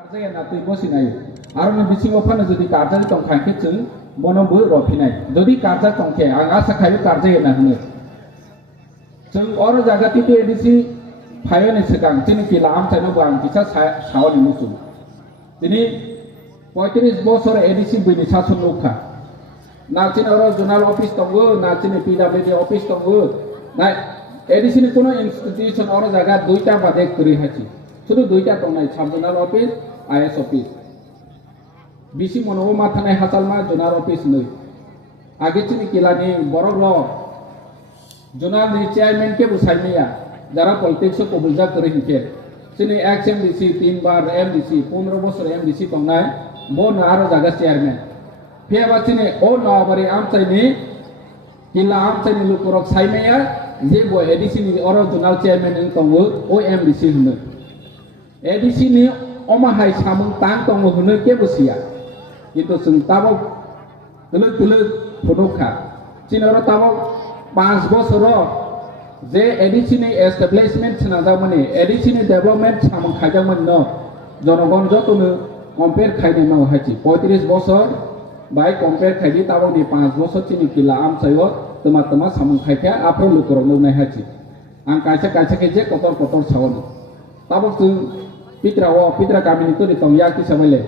Karjaya tui bosinai aroni bisingo phano jodi karjaya tongkhaike chung bonobo rofinai jodi karja tongkhe ang asa khayo karjaya na hne chung oro jaga tite edisi phayoni sikang chini ki lam chano bang kisa sawali musu tini 35 বছর ADC বইনি শাসন রক্ষা নাচিন oro zonal office tongo নাচিন PWD office tongo না ADC ni কোনো institution oro জায়গা দুইটা বাদে করি হাছি শুধু দুইটা টংনাই sub zonal office IS office BC মনবো মাথানাই হাসালমা জোনাল অফিস নই আগে চিনি কিলানি বড় র জোনাল নি চেয়ারম্যান কে বুসাইমিয়া যারা পলিটিক্স को बुझा করে হিকে চিনি এক্স এমডিসি 3 বার এমডিসি 15 বছর MDC টংনাই bo na aro jaga chairman phe bachine o na bari amchaini kila amchaini lukurok saimeya je bo adc ni oro zonal chairman in tongo o mdc hunu adc ni oma hai samung tang tongo hunu ke busia kintu sung tabo tuluk photokha chinoro tabo 5 বছর je adc ni establishment chana jamani adc ni development samung khajamon no জনগণ যতনো compare খাইনে মাও হাইছি 35 বছর by compare খাইদি তাবো নি 5 বছর চিনি কিলা আম চাইও তোমা সামুং খাইখা আপ্র লুকরং নাই হাইছি আং কাইসা কে যে কতর সাওন তাবো তুই পিত্রা গামিনি তো তং ইয়া কি সাবাইলে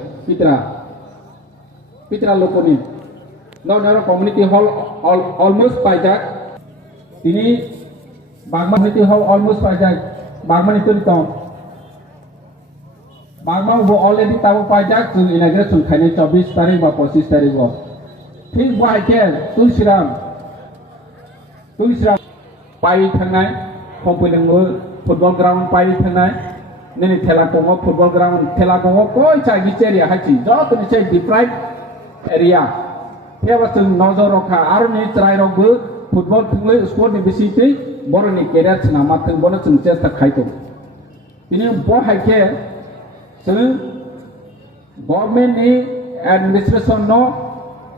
পিত্রা লোকনি নর কমিউনিটি হল অলমোস্ট পাইজাক তিনি বাগমা কমিউনিটি হল অলমোস্ট পাইজাক বাগমানি তো তং बागमा वो ऑलरेडी ताबो पाइजाक जों इनाग्रेशन खायने 24 तारिख बा 25 तारिख हो ठीक बाय के तुलसीराम पाइ थांनाय कम्पलेंगो फुटबल ग्राउंड पाइ थांनाय नेनि थेला दङो फुटबल ग्राउंड थेला दङो कय चागि एरिया हाची जतनि से डिप्राइड एरिया फेबा जों नजर रखा आरो नि ट्राइ रगबो फुटबल थुंलै स्पोर्ट नि बिसिति बरनि केरियार छना माथों बनो जों चेष्टा खायतो बिनि बहायके जों गभर्नमेंट नि एडमिनिस्ट्रेशन नो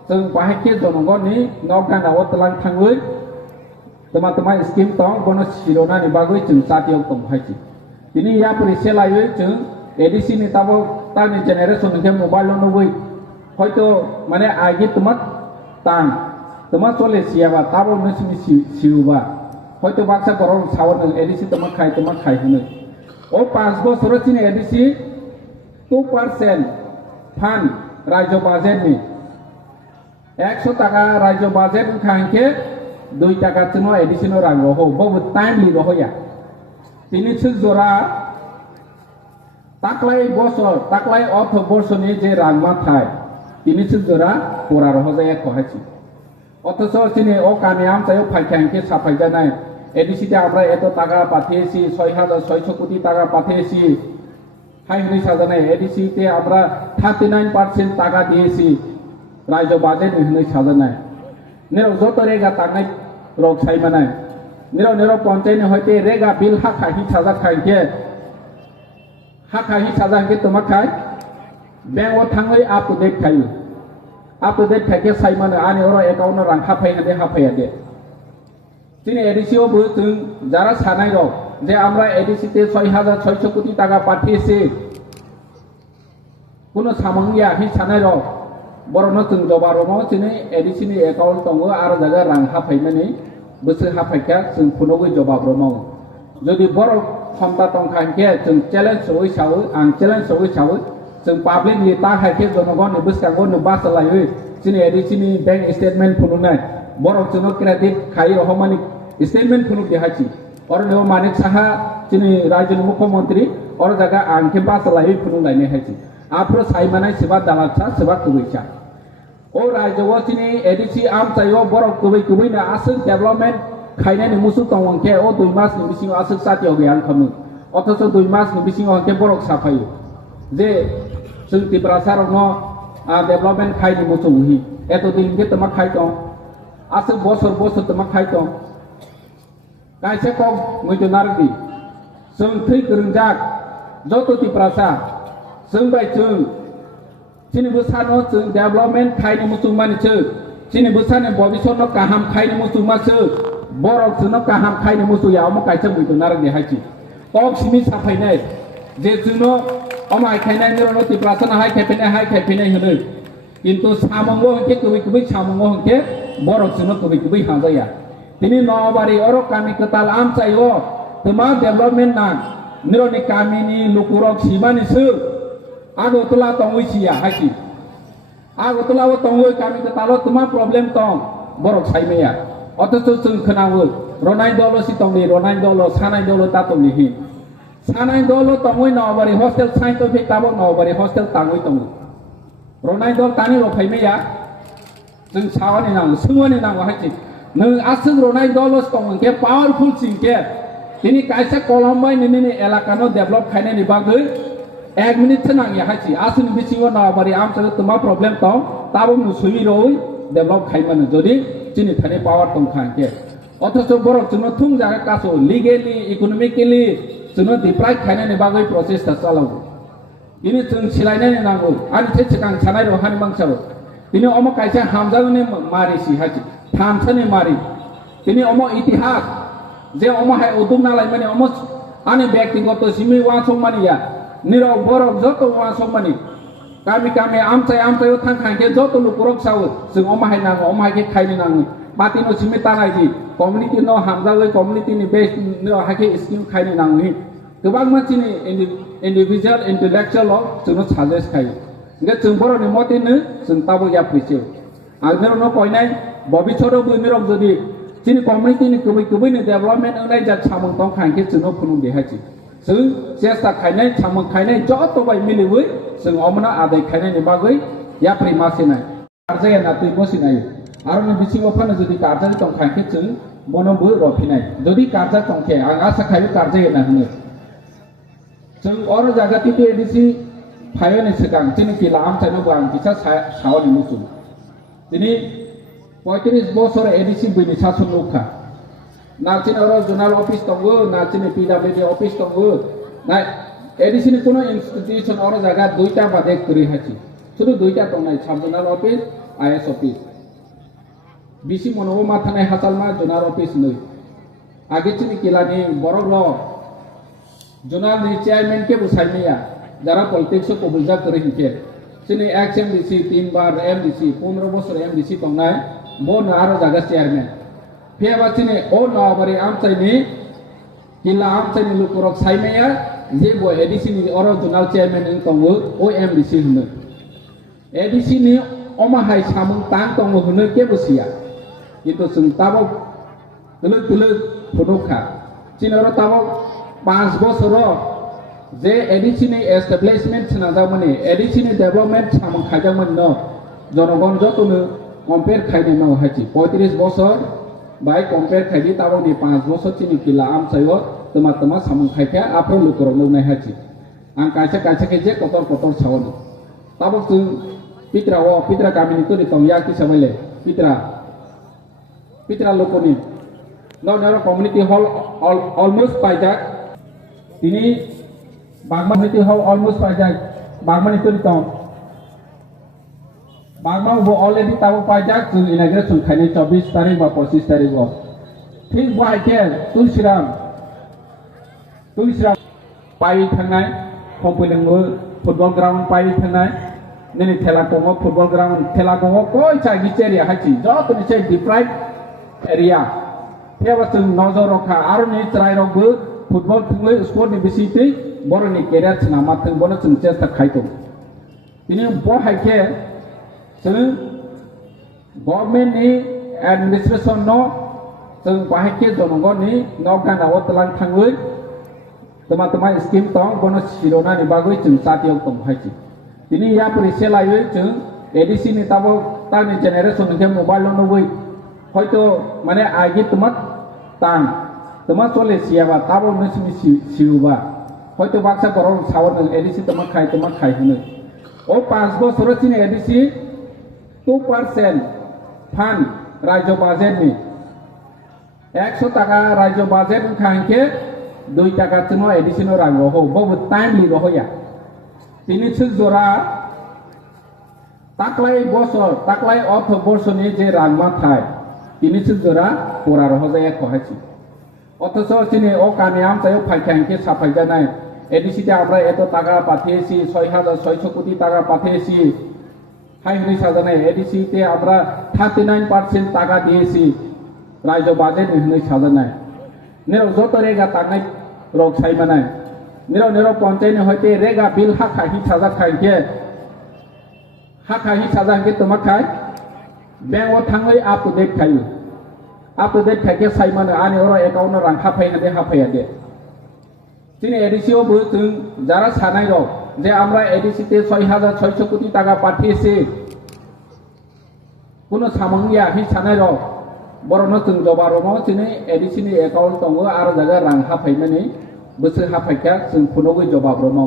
जों बाहायके जनगण नि नगाना अतलां थाङै तमा स्कीम दं बनो सिरोना नि बागै जों साथियाव दं हायछि दिनै या परिसे लायो जों एडिसि नि ताबो तानि जेनारेशन के मोबाइल नो बै हयतो माने आगि तां तमा चले सियाबा ताबो नसिनि सिउबा हयतो बाक्सा गरम सावन एडिसि तमा खाय होनो ओ 5 বছর চিনি एडिसि 2% फान्ड राज्य बाजेट में 100 টাকা राज्य बाजेट खांके 2 টাকা चनो एडिशनल रांग हो बहु टाइमली रहोया तिनि जोरा ताकलाय अर्थ बर्षनि जे रांगमा थाय तिनि जोरा पोरा रहो जाया खहाची অথচ চিনি ও কামিয়াম চাইও ফাইখাंके সাফাই জানায় एडिसि তে আমরা এত টাকা পাঠিয়েছি 6600 কোটি টাকা পাঠিয়েছি হাইনি সাজানায় এডিসি তে আমরা 39% টাকা দিয়েছি রাজ্য বাজেট হইনে সাজানায় নেরো যত রেগা টাকাই রক সাইমানায় নেরো পঞ্চায়েত হইতে রেগা বিল হাখাহি সাজাকে তোমাখাই ব্যাংক থাঙ্গৈ আপ টু ডেট খাইকে সাইমানো আনি ওর অ্যাকাউন্ট রাং হাফাইয়া দে তিনি এডিসি ও বুঝুন যারা সানাই রক যে আমরা এডিসি তে 6600 কোটি টাকা পাঠিয়েছি কোনো সামংয়া হি সানাই রক বরনো जों জবারমো চিনি এডিসি नि অ্যাকাউন্ট দङ आरो জায়গা রাং হাফাইমানি बोसोर हाफाइका जों फुनोगै जबाब्रमो যদি বড় ক্ষমতা তংখানকে जों চ্যালেঞ্জ সইসাও आं চ্যালেঞ্জ সইসাও जों পাবলিকলি তা হাইকে জনগণ বসকাগো নবাসলাयै চিনি এডিসি नि ব্যাংক স্টেটমেন্ট ফুনুনাय বড় जों ক্রেডিট খাই রহমানি स्टेटमेंट फुनु देहाची और ने मानिक साहा चिनी राज्य मुख्यमंत्री और जगह आंखे बास लाई फुनु लाइने हाची आप्रो साइमानाय सेबा दालाचा सेबा कुबैचा ओ राज्य चिनी एडिसि आम चाइयो बर कुबै ना आसु डेवलपमेंट खाइने नि मुसु तंगके ओ 2 मास नि बिसिं आसु साथियाव गयान खामु अथच 2 मास नि बिसिं हके बरक साफायो जे जों तिब्रासार न डेवलपमेंट खाइनि मुसु हि एतो दिनके तमा खाइतो आसु बसर तमा खाइतो कायसे कम मुइतो नारदि जों थै गोरोंजाक जतति प्रासा जों बाय जों चिनि बोसानो जों डेवलपमेंट खाइनि मुसुमानिसो चिनि बोसाने भबिष्यनो काहाम खाइनि मुसुमासो बरक जोंनो काहाम खाइनि मुसुया अम कायसे मुइतो नारदि हाइछि तक सिमि साफायनाय जे जोंनो অমাই খাইনাই নিরনো তিপ্রাসন হাই খাইফিনাই হনো কিন্তু সামঙ্গ হকে কবি সামঙ্গ হকে বরক জন্য কবি হাজায়া তিনি নবারি অর কামি কতাল আম চাইও তোমা ডেভেলপমেন্ট না নিরনি কামিনি লুকুরক সিমানিসু আগতলা তংইছিয়া হাকি আগতলা তংই কামি কতালো তোমা প্রবলেম তং বরক সাইমেয়া অথচ जों खोनावो रनाय दलसि तंनि रनाय दल सानाय दल तातंनि हि सानाय दल तंगै नबारि हस्टेल साइंटिफिक ताबो नबारि हस्टेल तांगै तंगै रनाय दल तानि रफायमेया जों सावानि नांगौ सोंवानि नांगौ हायसि नों आसों रनाय दलस तंगै पावरफुल सिंके तिनि कायसा कलमबाय नोंनि एलाकानो डेभलप खायनायनि बागै 1 मिनिट नांगौ हायसि आसों बिसिङो नबारि आमसो तमा प्रब्लेम तं ताबो नुसुइरoi डेभलप खायमानो जदि चिनि थाने पावर तंखांके अथच बरक जोंनो थुं जागा कासो लिगेलि इकोनॉमिकली जोंनो डिप्राइभ खायनायनि बागै प्रसेस चालावो इनि जों सिलायनायनि नांगौ आनि से सिगां सानाय रहानि मांसाबो तिनि अम कायसे हामजागनि मारिसि हाजि थामसानि मारि तिनि अम इतिहास जे अम हाय उदुम नालाय माने अम आनि व्यक्तिगत सिमि वासंमानिया निराव बरक जत वासंमानि गामि गामि आमचायाव थांखांके जत लुकुरक सावो जों अमाहाय नांगौ अमाहायके खायनो नांगौ बातिनो सिमि तानायदि कम्युनिटि न हामजागै कम्युनिटिनि बेस न हाके स्किम खायनो नांगौ गोबां मानसिनि इन्डिभिजुअल इन्टेलेक्चुअल जोंनो साजेस्ट खायो ओंखाय जों बर'नि मतेनो जों ताबो याप्रिसियो आगनिरो न कयनाय भबिष्यतआव बुनिरक जदि जोंनि कम्युनिटिनि गुबैनो डेभलपमेन्ट होनाय जा सामों दं खांके जोंनो खुनु देहायसि जों चेष्टा खायनाय सामों खायनाय जत बाय मिलिवै जों अमना आदाय खायनायनि बागै याप्रि मासिनाय कारजाया ना तुइ बसिनाय आरो बिसिङाव फानो जुदि कारजानि दं खांके जों बनबो रफिनाय जदि कारजा दंखे आं आसा खायो कारजाया ना होनो जों अर जागाति ते एडिसि फायने सिगां जोंनि किला आमचाइनोबो आं किसा सावनि मुसु दिनै 35 বছর एडिसि बैनि सासन लखा नाचिन अर जोनाल अफिस दंगो नाचिन पीडब्ल्यूडी अफिस दंगो ना एडिसिनि कोनो इन्स्टिट्यूशन अर जागा दुइटा बादे करि हाची शुधु दुइटा दंनाय साब जोनाल अफिस आईएस अफिस बिसि मनोबो माथानाय हासालमा जोनाल अफिस नै आगेचिनि किलानि बरल जोनालनि चेयरमैन के बुसाइनिया যারা पॉलिटिक्स को बुझा करि हिके जोंनि एक्स एमडीसी 3 बार एमडीसी 15 বছর एमडीसी दंनाय बो आरो जागा चेयरमैन फेबाचिनि ओ नबारि आमचाइनि किला आमचाइनि लुकुरक साइमेया जे बो एडिसिनि अर जोनाल चेयरमैन दंगो ओ एमडीसी होनो एडिसिनि अमाहाय सामुं तां दंगो होनो के बुसिया किन्तु जों ताबो तुलु फटोखा चिनर ताबो 5 বছর जे एडिसिनि एस्टाब्लिशमेंट नाजामोनि एडिसिनि डेभलपमेंट सामुं खायजामोन न जनगण जतनो कम्पेयर खायनो न हायसि 35 বছর बाय कम्पेयर खायदि ताबोनि 5 বছর चिनि किला आमचाइयो तमा सामुं खायखा आप्रो लुकुरक नौनाय हायसि आं कायसे के जे कतर सावनो ताबो जों पित्रा गामिनि तरि तंया किसाबायले पित्रा लोकनि नौनारो कम्युनिटी हॉल अलमोस्ट पाइजाक तिनि बागमा कम्युनिटी हॉल अलमोस्ट पाइजाक बागमानि तरि तं बागमा वो ऑलरेडी ताबो पाइजाक जों इनाग्रेशन खायनाय 24 तारिख बा 25 तारिखआव ठीक बायके तुलसिराम पाइ थांनाय फंफैदोंबो फुटबल ग्राउंड पाइ थांनाय नैनि थेला दङ फुटबल ग्राउंड थेला दङ कयसा गिच एरिया हायसि जतनिसे डिप्राइभ एरिया थेबा जों नजर रखा आरो नि ट्राइरबो फुटबल थुंलै स्पोर्टनि बिसिति बरनि केरियार नामा थों बनो जों चेष्टा खायदों दिनै बहायके जों गभर्नमेन्टनि एडमिनिस्ट्रेशन न जों बाहायके जनगणनि नगानाव तलां थाङै तमा स्कीम दं बनो सिरनानि बागै जों साथियाव दं हायसि दिनै या परिसे लायो जों एडिसिनि ताबो तानि जेनेरेशन के मोबाइल नबै हयतो माने आगे तमा चले सियाबा ताबो नसिनि सिउबा हयतो बाक्सा गरम सावनो एडिसि तमा खाय होनो ओ 5 বছর चिनि एडिसि 2% फान्ड राज्य बाजेटनि 100 টাকা राज्य बाजेट खांके 2 টাকা चिनो एडिसिनो रां रहो बबो टाइमलि रहोया तिनि जरा ताकलाय अर्थ बर्षनि जे रांमा थाय तिनि जरा परा रहो जाया खहायसि अथच चिनि ओ कामियाम जायो फायखांके साफाय जानाय এডিসিতে আমরা এত টাকা পাঠিয়েছি 6,600 কোটি টাকা পাঠিয়েছি হাই হয়ে সাজানায় এডিসিতে আমরা 39% টাকা দিয়েছি রাজ্য বাজেট হয়ে সাজানায় নিরব যত রেগা টাকায় রক সাইমানায় নিরব পঞ্চায়েত হইতে রেগা বিল হাখাহি সাজা খাইকে হাখাহি সাজা কে তোমা খাই ব্যাংক থাঙ্গই আপ টু ডেট খাইকে সাইমানো আনি ওর অ্যাকাউন্ট রাং হাফাইয়া দে তিনি এডিসিও বুঝুন যারা সানাই রক যে আমরা এডিসিতে 6,600 কোটি টাকা পাঠিয়েছি কোনো সামঙ্গিয়া হি সানাই রক বরনো जों जबारनो जोंनि एडिसिनि एकाउन्ट दङ आरो जागा रां हाफायनानै बोसोर हाफायखा जों फुनोगै जबाब्रनो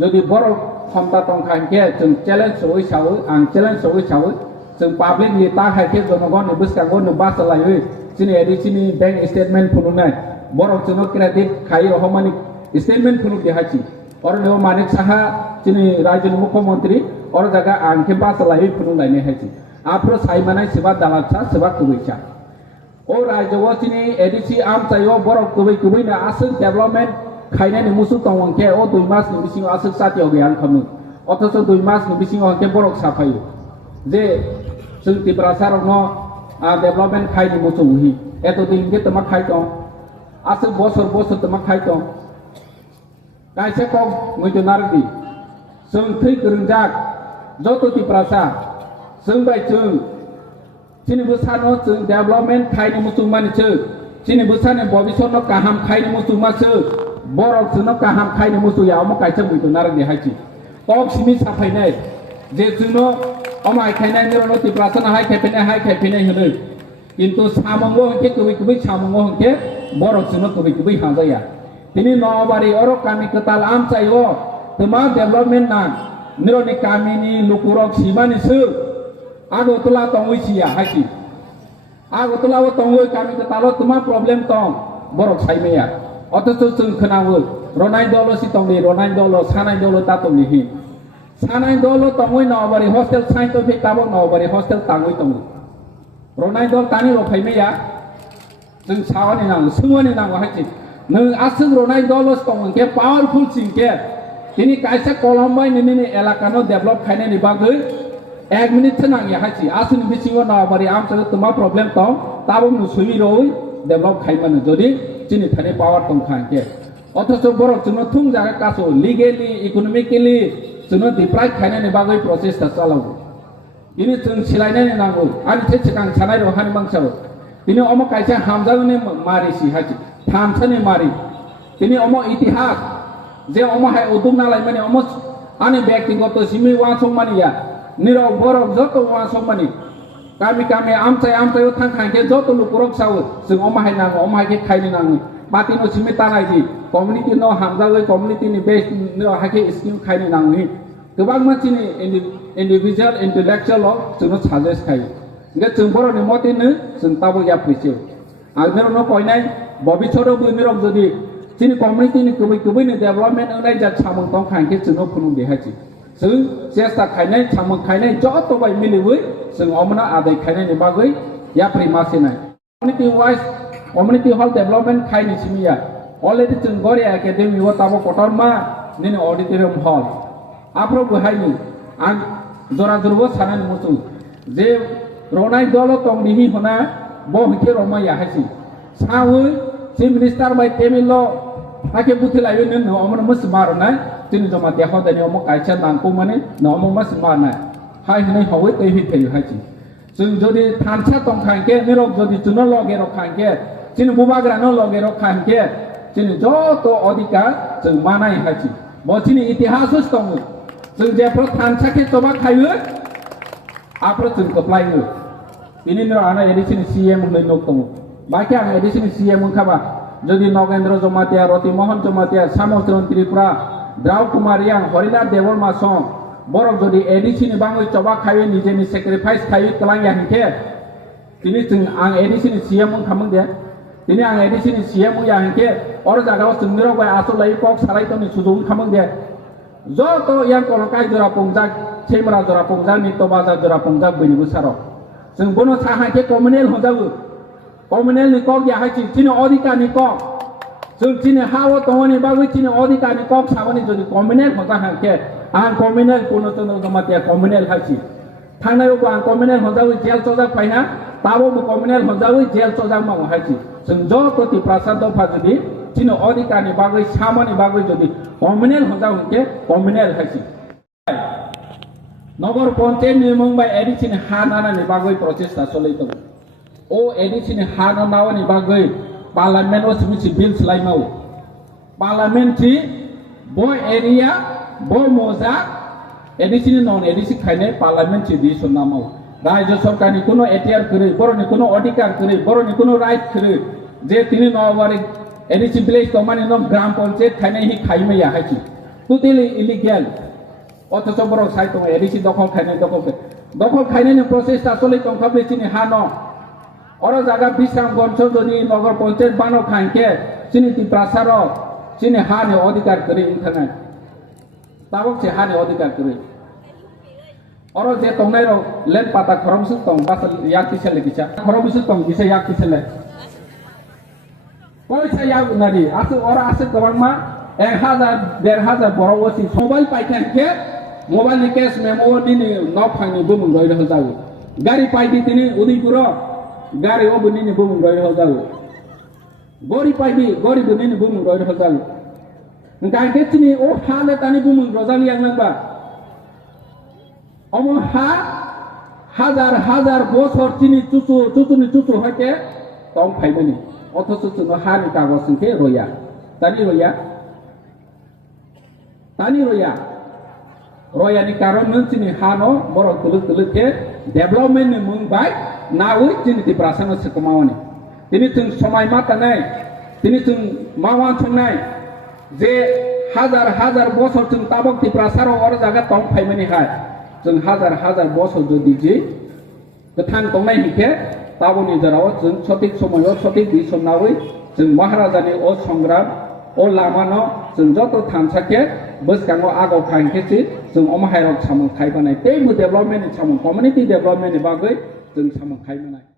जुदि बर क्षमता दंखांखे जों चेलेन्ज हिसाबै आं चेलेन्ज हिसाबै जों पाब्लिकलि ता हायखे जनगणनि बोसकांगो बासलायो जोंनि एडिसिनि बैंक स्टेटमेन्ट फुनुनाय बर जोंनो क्रेडिट खाइ रहमानि स्टेटमेन्ट फुनु देहाची और नेव मानिक साहा जोंनि राज्यनि मुख्यमंत्री और जागा आंखे बासलायो फुनुलायने हायची आफ्रो साइमानाय सेबा दालाचा सेबा कुबैचा ओ राज्यआव जोंनि एडिसि आमचायाव बर कुबैनो आसो डेभलपमेन्ट खायनायनि मुसु दंखे ओ 2 मासनि बिसिङाव आसो साथियाव गैयान खामो अथच 2 मासनि बिसिङाव हंखे बरक साफायो जे जों तिब्रासारनो डेभलपमेन्ट खायनि मुसु हि एत दिनगे तमा खाय दं आसो बसर तमा खाय दं कायसे कम मैदनारदि जों थै गोरोंजाक जत तिब्रासा जों बाय जों जोंनि बोसानो जों डेभलपमेन्ट खायनि मुसुमानिसो जोंनि बोसानो भबिष्यनो गाहाम खायनि मुसुमासो बरक जोंनो गाहाम खायनि मुसुया अम कायसे मैदनारदि हायची टक सिमी साफायनाय जे जोंनो अमाय खायनाय निरनो तिब्रासानो हाय खायफैनाय होनो किन्तु सामंगो हंके कुबै सामंगो हंके बरक जोंनो कुबै हाजाया तिनि नबारि अरो कामि कताल आमचायो तमा डेभलपमेन्ट ना निरनि कामिनि लुकुरक सिमानिसो आगोतला तंगैसिया हायची आगोतलाव तंगै कामि कताल तमा प्रब्लेम दं बरक साइमाया अथच जों खोनावो रनाय दलसि तंनि रनाय दल सानाय दल तातंनि हि सानाय दल तंगै नबारि हस्टेल साइन्टिफिक ताबो नबारि हस्टेल तांगै तंगै रनाय दल तानि रफाइमाया जों सावानि नांगौ सोंवानि नांगौ हायची नों आसो रनाय दलस तंगै पावरफुल सिंके तिनि कायसा कलमबाय नोंनि एलाकानो डेभलप खायनायनि बागै 1 मिनिट नांगौ हायची आसुनि बिसिङाव नबारि आमचायाव तमा प्रब्लेम दं ताबो नुसुइ रय डेभलप खायमानो जदि जोंनि थानाय पावार दंखांके अथच बरक जोंनो थुं जागा कासो लिगेलि इकोनमिकेलि जोंनो डिप्राइभ खायनायनि बागै प्रसेसटा चालावो दिनै जों सिलायनायनि नांगौ आंनि सिगां सानाय रहानि मानसियाव दिनै अम कायसे हामजागोनि मारिसि हायची थामसानि मारि दिनै अम इतिहास जे अम हाय उदुम नालाय माने अम आंनि व्यक्तिगत सिमी वासंमानिया निराव बरक जत वासंमानि कामि आमचायाव थांखांखे जत लुकुरक सावो जों अम हाय नांगौ अम हायखे खायनो नांगौ पार्टीनो सिमी तानायदि कमिउनिटिनो हामजागै कमिउनिटिनि बेस निराव हायखे स्किम खायनो नांगौ गोबां मानसिनि इन्डिभिजुअल इन्टेलेक्चुअल जोंनो साजेस्ट खायो ओंखाय जों बर'नि मतेनो जों ताबो याफैसो आं निरावनो कयनाय भबिष्यतआवबो निराव जुदि जोंनि कमिउनिटिनि कुबैनो डेभलपमेन्ट होनाय जा सामों दं खांखे जोंनो फुनुं देहायची जों चेष्टा खायनाय सामों खायनाय जत बाय मिलिबै जों अमना आदाय खायनायनि बागै याफ्रि मासेनाय कमिउनिटि हल डेभलपमेन्ट खायनि सिमिया अलरेडि जों गरे एकाडेमि व ताबो कटरमा निनि ऑडिटोरियम हॉल आफ्रो बहायनि आं जरा जरबो सानानि मुसु जे रनाय दल तंनिहि होना बहके रमाया हायची सावो चिफ मिनिस्टार बाय टेमिलो हाके बुथिलायो नों अमन मस मारनाय जोंनि जमा देखाव दानि अम कायसा नांगौ माने नम मस मारनाय हाय हनै हवै तै हिथै हायची जों जदि थानसा दंखांके निरक जदि जोंनो लगे रखांके जोंनि बुबाग्रानो लगे रखांके जोंनि जत अधिकार जों मानाय हायची बसिनि इतिहास दङ जों जेफ्रो थानसाखे जबा खायो आफ्रो जों कप्लायो बिनि निराव आना एडिसिनि सीएम होननाय नक दङ बाकी आं एडिसिनि सीएम होनखाबा जदि नगेन्द्र जमातिया रतिमोहन जमातिया सामचरण त्रिपुरा द्राव कुमारी आं हरिनाथ देवर्मा सं बरक जदि एडिसिनि बाङै जबा खायो निजेनि सेक्रिफाइस खायो कलांया हिंखे दिनै जों आं एडिसिनि सीएम होनखामों दे दिनै आं एडिसिनि सीएम या हिंखे और जागाव जों निराव बाय आसलाय पक सालायतनि सुजुग खामों दे जत यां कलकाय जरा पंजाब सेमरा जरा पंजाब नित्य बाजार जरा पंजाब बैनिबो सारो जों बनो साहाके कमिउनेल होजाबो कमिउनेल निकक या हायची दिनै अधिकार निकक जों दिनै हावा दङनि बागै दिनै अधिकारनि कक साबानि जुदि कमिउनेल हजा हांखे आं कमिउनेल पुनतन जमातिया कमिउनेल हासि थांनायावबो आं कमिउनेल हजावै जेल सजा फायना ताबो कमिउनेल हजावै जेल सजा मावो हासि जों जतति प्रासाद दफा जुदि दिनै अधिकारनि बागै सामानि बागै जुदि कमिउनेल हजाव हांखे कमिउनेल हासि नगर पन्चायत निमं बाय एडिसिनि हा नानानि बागै प्रचेष्टा सलिदों ओ एडिसिनि हा नानानि बागै पार्लियामेन्ट ओ सिमिसि बिल स्लाइमाव पार्लियामेन्ट थि बो एरिया बो मोजा एडिसिनि नन एडिसि खायने पार्लियामेन्ट थि दिसन नामाव राज्य सरकारनि कोनो एटिआर करे बरनि कोनो अधिकार करे बरनि कोनो राइट करे जे तिनि नवारि एडिसि विलेज कमानि न ग्राम पन्चायत खायने हि खायमैया हायसि टोटली इलिगेल অথচ বড় সাইট এডিসি দখল খাইনাयनि प्रचेष्टा सलिदों खाबलिसिनि हा न और जागा विश्रामगंज যদি नगर पंचायत बानो खांके सिनिति प्रासार सिनि हानि अधिकार करे इंखानाय ताबक से हानि अधिकार करे और जे तंनाय रो लेन पाता खरमसु तं बासल याकि सेले किसा खरमसु तं किसा याकि सेले कयसा याक नारि आसे और आसे गबांमा 1000 1500 बरवसि मोबाइल पाइखानके मोबाइल नि केस मेमो दिनि न फाइनि बुमुं गय जायो गाड़ी पाइदि दिनि उदयपुर गाड़ी ओ बुनिनि बुमुं गय जायो गरि पाइदि गरि बुनिनि बुमुं गय जायो गाइके तिनि ओ हाले तानि बुमुं रजालि आंनाबा अमो हा हाजार बছর तिनि चुचुनि चुचु हके तम फाइबनि अथच जों हानि कागज संखे रया तानि रया रयानि कारण नों तिनि हानो बर तुलुके डेभलपमेन्ट नि मुंबाय नावै तिनि प्रासानो सकमावनि तिनि जों समाय मा तानाय तिनि जों मावा थांनाय जे हाजार बছর जों ताबक ति प्रासारो और जागा तम फाइमानि हाय जों हाजार बছর जदि जे गोथां तंनाय हिखे ताबनि जराव जों सঠিক समायाव सঠিক दिसन नावै जों महाराजानि ओ संग्राम ओ लामानो जों जत थानसाके बसगांगो आगाव खांखेसि जों अमाहायरक सामं खायबानाय ते डेभलपमेन्ट सामं कमिउनिटि डेभलपमेन्ट बागै जों सामं खायबानाय